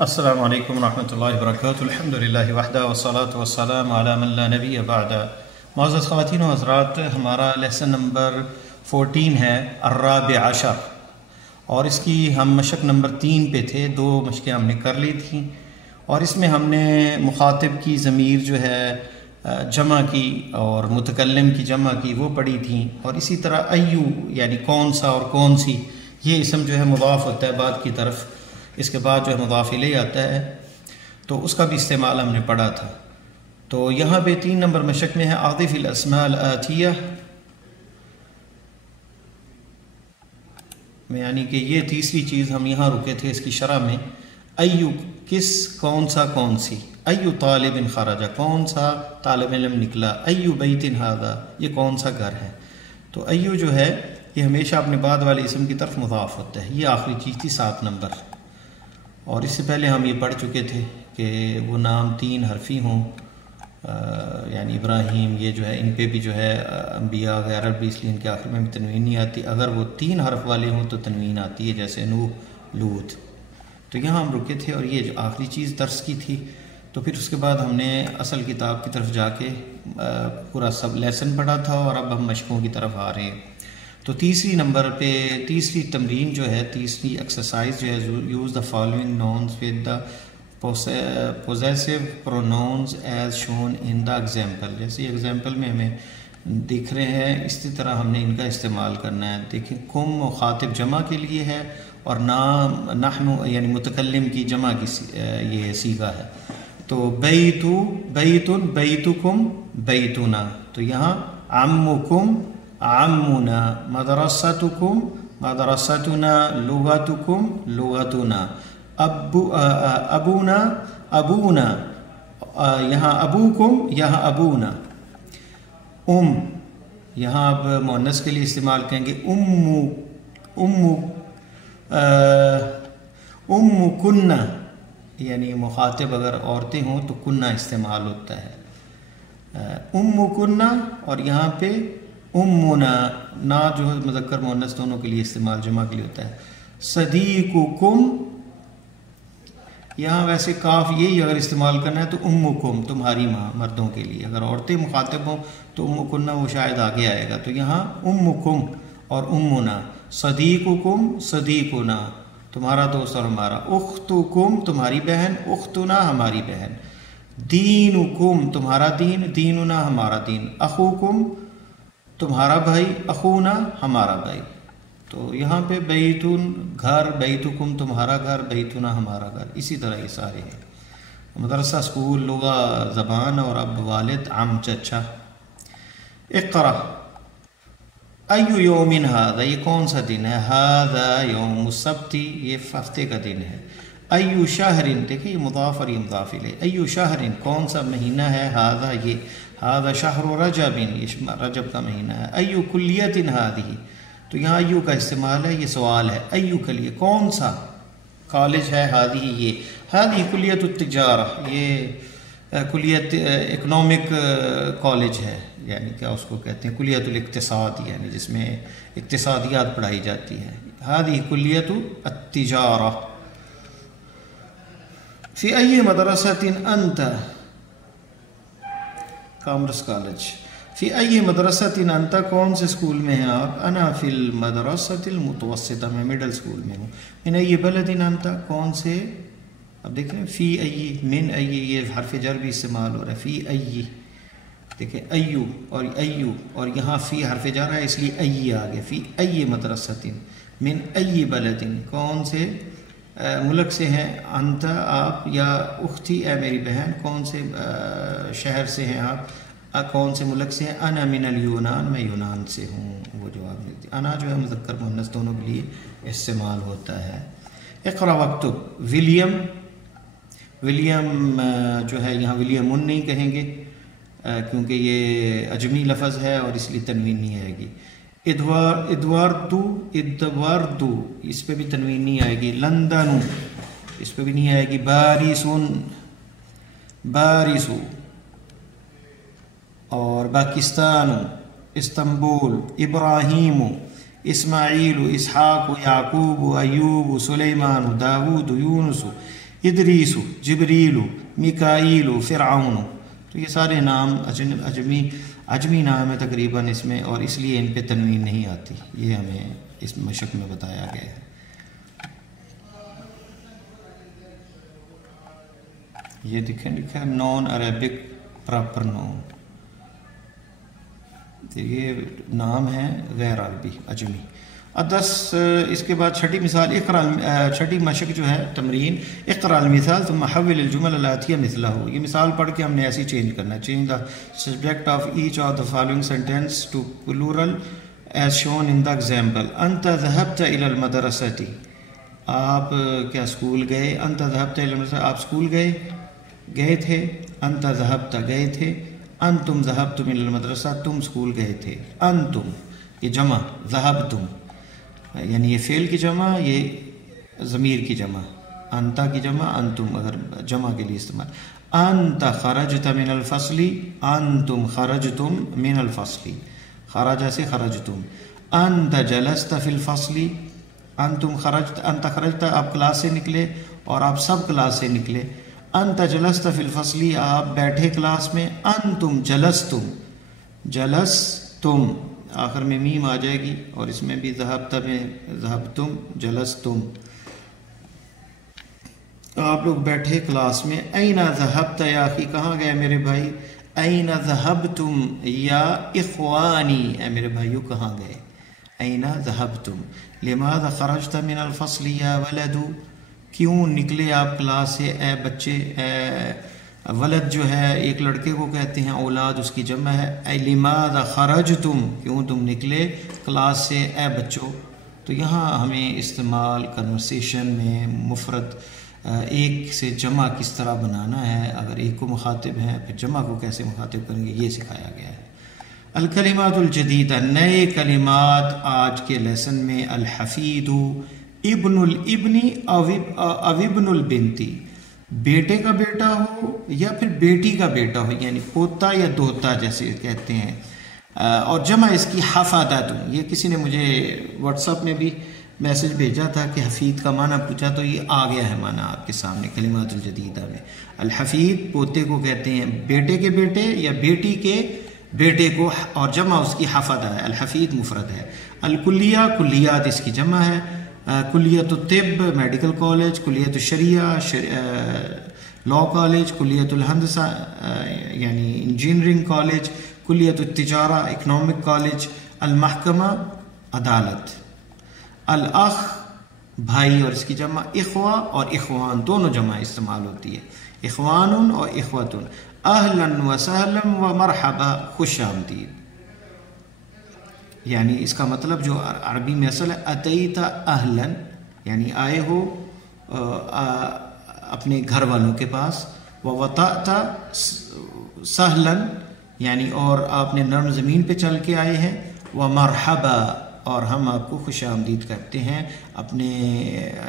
السلام علیکم ورحمۃ اللہ وبرکاتہ۔ الحمدللہ وحدہ والصلاۃ والسلام علی من لا نبی بعد۔ معزز خواتین و حضرات، ہمارا لیسن نمبر 14 ہے الرابع عشر، اور اس کی ہم مشق نمبر 3 پہ تھے۔ 2 مشقیں ہم نے کر لی تھیں، اور اس میں ہم نے مخاطب کی ضمیر جو ہے جمع کی اور متکلم کی جمع کی وہ پڑھی تھیں، اور اسی طرح ایو یعنی کون سا اور کون سی، یہ اسم جو ہے مضاف ہوتا ہے بعد کی طرف، اس کے بعد جو ہے مضاف الیہ آتا ہے، تو اس کا بھی استعمال ہم نے پڑھا تھا۔ تو یہاں پہ 3 نمبر مشق میں ہے اعطف الاسماء الآتیہ، یعنی کہ یہ تیسری چیز ہم یہاں رکے تھے اس کی شرح میں۔ ایو کس، کون سا، کون سی۔ ایو طالب خرج، کون سا طالب علم نکلا۔ ایو بیت ھذا، یہ کون سا گھر ہے۔ تو ایو جو ہے یہ ہمیشہ اپنے بعد والے اسم کی طرف مضاف ہوتا ہے۔ یہ آخری چیز تھی 7 نمبر، اور اس سے پہلے ہم یہ پڑھ چکے تھے کہ وہ نام 3 حرفی ہوں، یعنی ابراہیم، یہ جو ہے ان پہ بھی جو ہے انبیاء وغیرہ بھی، اس لیے ان کے آخر میں بھی تنوین نہیں آتی۔ اگر وہ 3 حرف والے ہوں تو تنوین آتی ہے، جیسے نوح، لوط۔ تو یہاں ہم رکے تھے، اور یہ جو آخری چیز درس کی تھی۔ تو پھر اس کے بعد ہم نے اصل کتاب کی طرف جا کے پورا سب لیسن پڑھا تھا، اور اب ہم مشقوں کی طرف آ رہے ہیں۔ تو تیسری نمبر پہ تیسری تمرین جو ہے، تیسری ایکسرسائز جو ہے، use the following nouns with the possessive pronouns as shown in the example. جیسے ایگزامپل میں ہمیں دیکھ رہے ہیں، اسی طرح ہم نے ان کا استعمال کرنا ہے۔ دیکھیں، کم مخاطب جمع کے لیے ہے، اور نام نحن یعنی متکلم کی جمع کی یہ صیغہ ہے۔ تو بیتو بیتن، بیتکم بیتنا، تو یہاں عمکم عمنا، مدرستکم مدرستنا، لغتکم لغتنا، ابونا ابونا، یہاں ابوکم یہاں ابونا، یہاں اب مؤنث کے لیے استعمال کریں گے ام کنہ، یعنی مخاطب اگر عورتیں ہوں تو کنہ استعمال ہوتا ہے، ام کنہ، اور یہاں پہ امنا، نا جو ہے مذکر مؤنث دونوں کے لیے استعمال، جمع کے لیے ہوتا ہے۔ صدیقکم، یہاں ویسے کاف یہی اگر استعمال کرنا ہے تو امکم، تمہاری ماں، مردوں کے لیے۔ اگر عورتیں مخاطب ہوں تو ام کنہ وہ شاید آگے آئے گا، تو یہاں امکم اور امنا۔ صدیقکم صدیقنا، تمہارا دوست اور ہمارا۔ اختکم، تمہاری بہن، اختنا، ہماری بہن۔ دینکم، تمہارا دین، دیننا، ہمارا دین۔ اخوکم، تمہارا بھائی، اخونا، ہمارا بھائی۔ تو یہاں پہ بیتن گھر، بیتکم تمہارا گھر، بیتنا ہمارا گھر، اسی طرح یہ سارے ہیں۔ مدرسہ، اسکول، لغہ زبان، اور اب والد، عم چچا۔ اقرا، ایو یوم ھذا، یہ کون سا دن ہے۔ ھذا یوم السبت، یہ ہفتے کا دن ہے۔ ایو شہر، دیکھیں یہ مضاف اور یہ مضاف الیہ۔ ایو شہر، کون سا مہینہ ہے۔ ھذا، یہ ھذا شہر رجب، یہ رجب کا مہینہ ہے۔ ایو کلیۃ ھذہ، تو یہاں ایو کا استعمال ہے، یہ سوال ہے۔ ایو کے لیے کون سا کالج ہے۔ ھذہ، یہ ھذہ کلیۃ التجارہ، یہ کلیت اکنامک کالج ہے، یعنی کیا اس کو کہتے ہیں، کلیت الاقتصاد، یعنی جس میں اقتصادیات پڑھائی جاتی ہے۔ ھذہ کلیت التجارہ۔ فی ای مدرسۃ انت، کامرس کالج۔ فی ای مدرسۃ انت، کون سے اسکول میں ہیں آپ۔ انا فی المدرسۃ المتوسطہ، میں مڈل اسکول میں ہوں۔ من ای بلد انت، کون سے، اب دیکھیں فی ای، من ای، یہ حرف جر بھی استعمال ہو رہا ہے۔ فی ای، دیکھیں ایو اور ایو، اور یہاں فی حرف جر ہے اس لیے ای آ گیا۔ فی ای مدرسۃ، من ای بلد، کون سے ملک سے ہیں۔ انت، آپ، یا اختی، اے میری بہن، کون سے شہر سے ہیں آپ، کون سے ملک سے ہیں۔ انا من الیونان، میں یونان سے ہوں، وہ جواب دیتی۔ انا جو ہے مذکر مؤنث دونوں کے لیے استعمال ہوتا ہے۔ اقرا واکتب، ولیم، ولیم جو ہے یہاں ولیمن نہیں کہیں گے کیونکہ یہ اجمی لفظ ہے، اور اس لیے تنوین نہیں آئے گی۔ ادواردو، ادواردو، اس پہ بھی تنوین نہیں آئے گی۔ لندن، اس پہ بھی نہیں آئے گی۔ باریسن، بارسو، اور پاکستان، استنبول۔ ابراہیم، اسماعیل، اسحاق، یعقوب، ایوب، سلیمان، داود، یونس۔ ادریسو، جبریلو، میکائیلو، فرعون. تو یہ سارے نام عجمی نام ہے تقریباً اس میں، اور اس لیے ان پہ تنوین نہیں آتی. یہ ہمیں اس مشق میں بتایا گیا ہے. یہ دیکھیں لکھا ہے نان عربک پراپر نون. یہ نام ہے غیر عربی عجمی. اس کے بعد چھٹی مثال چھٹی مشق جو ہے تمرین، اقرا المثال ثم حول الجمل الاتیہ مثلہ. یہ مثال پڑھ کے ہم نے ایسی چینج کرنا ہے. Change the subject of each of the following sentence to plural as shown in the example. انت ذهبت الى المدرسۃ، آپ کیا اسکول گئے. انت ذهبت الى المدرسۃ، آپ اسکول گئے تھے. انت ذهبت گئے تھے. انتم ذهبتم الى المدرسہ، تم اسکول گئے تھے. انتم یہ جمع، ذهبتم یعنی یہ فعل کی جمع، یہ ضمیر کی جمع. انتا کی جمع، انتم اگر جمع کے لیے استعمال. انت خرجت من الفصل، انتم خرجتم من الفصل. خرج سے خرجتم. انت جلست فی الفصل، انتم خرجت، انت خرجت آپ کلاس سے نکلے اور آپ سب کلاس سے نکلے. انت جلست فی الفصل، آپ بیٹھے کلاس میں. انتم جلستم، جلستم آخر میں میم آ جائے گی، اور اس میں بھی ذہبت میں ذہبتم جلستم، آپ لوگ بیٹھے کلاس میں. این ذہبت یا اخی، کہاں گئے میرے بھائی. این ذہبتم یا اخوانی، اے میرے بھائیو کہاں گئے. این ذہبتم. لماذا خرجت من الفصل یا ولد، کیوں نکلے آپ کلاس سے اے بچے. ولد جو ہے ایک لڑکے کو کہتے ہیں، اولاد اس کی جمع ہے. اے لماذا خرجتم، کیوں تم نکلے کلاس سے اے بچوں. تو یہاں ہمیں استعمال کنورسیشن میں مفرد ایک سے جمع کس طرح بنانا ہے. اگر ایک کو مخاطب ہے پھر جمع کو کیسے مخاطب کریں گے، یہ سکھایا گیا ہے. الکلمات الجدیدہ، نئے کلمات آج کے لیسن میں. الحفید ابن الابن او ابن البنتی، بیٹے کا بیٹا ہو یا پھر بیٹی کا بیٹا ہو، یعنی پوتا یا دوتا جیسے کہتے ہیں. اور جمع اس کی حفادت. یہ کسی نے مجھے واٹس ایپ میں بھی میسج بھیجا تھا کہ حفید کا معنی پوچھا، تو یہ آ گیا ہے معنی آپ کے سامنے کلمات الجدیدہ میں. الحفید پوتے کو کہتے ہیں، بیٹے کے بیٹے یا بیٹی کے بیٹے کو، اور جمع اس کی حفادہ ہے. الحفید مفرد ہے. الکلیہ، کلیات اس کی جمع ہے. کلیت الطب میڈیکل کالج، کلیت الشریعہ لاء کالج، کلیت الہندسہ یعنی انجینئرنگ کالج، کلیت التجارہ اکنامک کالج. المحکمہ عدالت. الاخ بھائی اور اس کی جمع. اخوہ اور اخوان دونوں جمع استعمال ہوتی ہے، اخوان اور اخوتن. اہلا و سہلا و مرحبا، خوش آمدید. یعنی اس کا مطلب جو عربی میں اصل ہے اتیت اہلا، یعنی آئے ہو اپنے گھر والوں کے پاس. ووطأت سہلا یعنی اور آپ نے نرم زمین پہ چل کے آئے ہیں. ومرحبا اور ہم آپ کو خوش آمدید کرتے ہیں، اپنے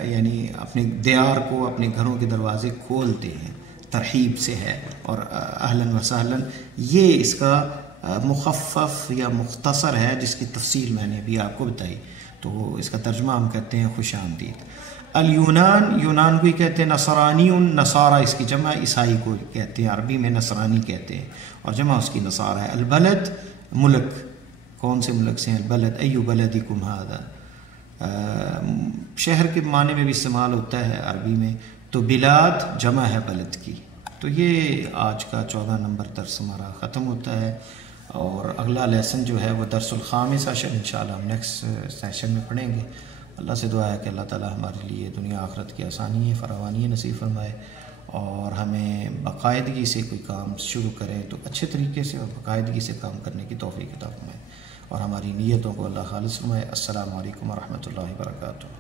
یعنی اپنے دیار کو، اپنے گھروں کے دروازے کھولتے ہیں، ترحیب سے ہے. اور اہلا و سہلا یہ اس کا مخفف یا مختصر ہے، جس کی تفصیل میں نے ابھی آپ کو بتائی. تو اس کا ترجمہ ہم کہتے ہیں خوش آمدید. الیونان، یونان کو ہی کہتے ہیں. نصرانی، نصارہ اس کی جمع عیسائی کو کہتے ہیں، عربی میں نصرانی کہتے ہیں اور جمع اس کی نصارہ ہے. البلد ملک، کون سے ملک سے ہیں. البلد ای بلدکم ھذا، شہر کے معنی میں بھی استعمال ہوتا ہے عربی میں. تو بلاد جمع ہے بلد کی. تو یہ آج کا 14 نمبر درس ہمارا ختم ہوتا ہے، اور اگلا لیسن جو ہے وہ درس الخامس عشر انشاءاللہ ہم نیکسٹ سیشن میں پڑھیں گے. اللہ سے دعا ہے کہ اللہ تعالی ہمارے لیے دنیا آخرت کی آسانی فراوانی نصیب فرمائے، اور ہمیں باقاعدگی سے کوئی کام شروع کریں تو اچھے طریقے سے اور باقاعدگی سے کام کرنے کی توفیق عطا فرمائے، اور ہماری نیتوں کو اللہ خالص فرمائے. السلام علیکم ورحمۃ اللہ وبرکاتہ.